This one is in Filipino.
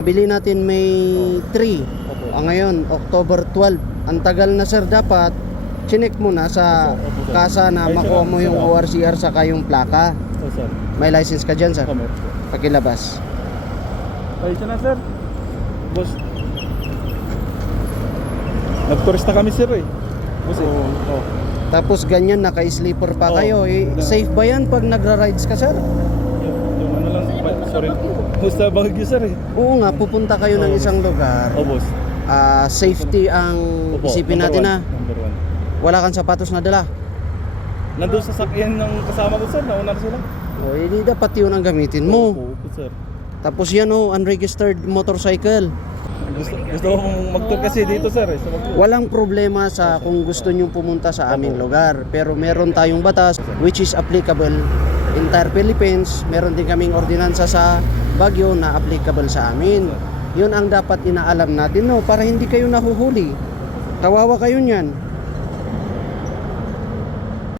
Bili natin May 3. Opo. Ngayon, October 12. Ang tagal na sir, dapat chinek mo na sa Opo, sir. kasa na Ay, makuha sir, mo yung sir. ORCR saka yung plaka. Oh, sir. May license ka dyan sir? Meron po. Pakilabas. Ay, siya na, sir. Boss. Nag-tourist na kami, sir, eh. Boss, eh. Oh. Tapos ganyan, naka-sleeper pa Oo. kayo. Safe ba yan pag nagra-rides ka sir? Yung ano lang, sorry. Basta Baguio, sir, eh. Oo nga, pupunta kayo ng Oo, isang lugar. Oh, boss. Safety ang Opo, isipin number natin one. na. Number one. Wala kang sapatos na dala. Nandun sa sakyan ng kasama ko, sir. Nauna na sila. O, hindi dapat yun ang gamitin mo. Opo, sir. Tapos yan unregistered motorcycle. Gusto kong mag-tour kasi dito, sir, eh. Sa Baguio. Walang problema sa kung gusto nyong pumunta sa aming lugar. Pero meron tayong batas which is applicable entire Philippines. Meron din kaming ordinansa sa Baguio na applicable sa amin. Yun ang dapat inaalam natin, no? Para hindi kayo nahuhuli. Kawawa kayo niyan.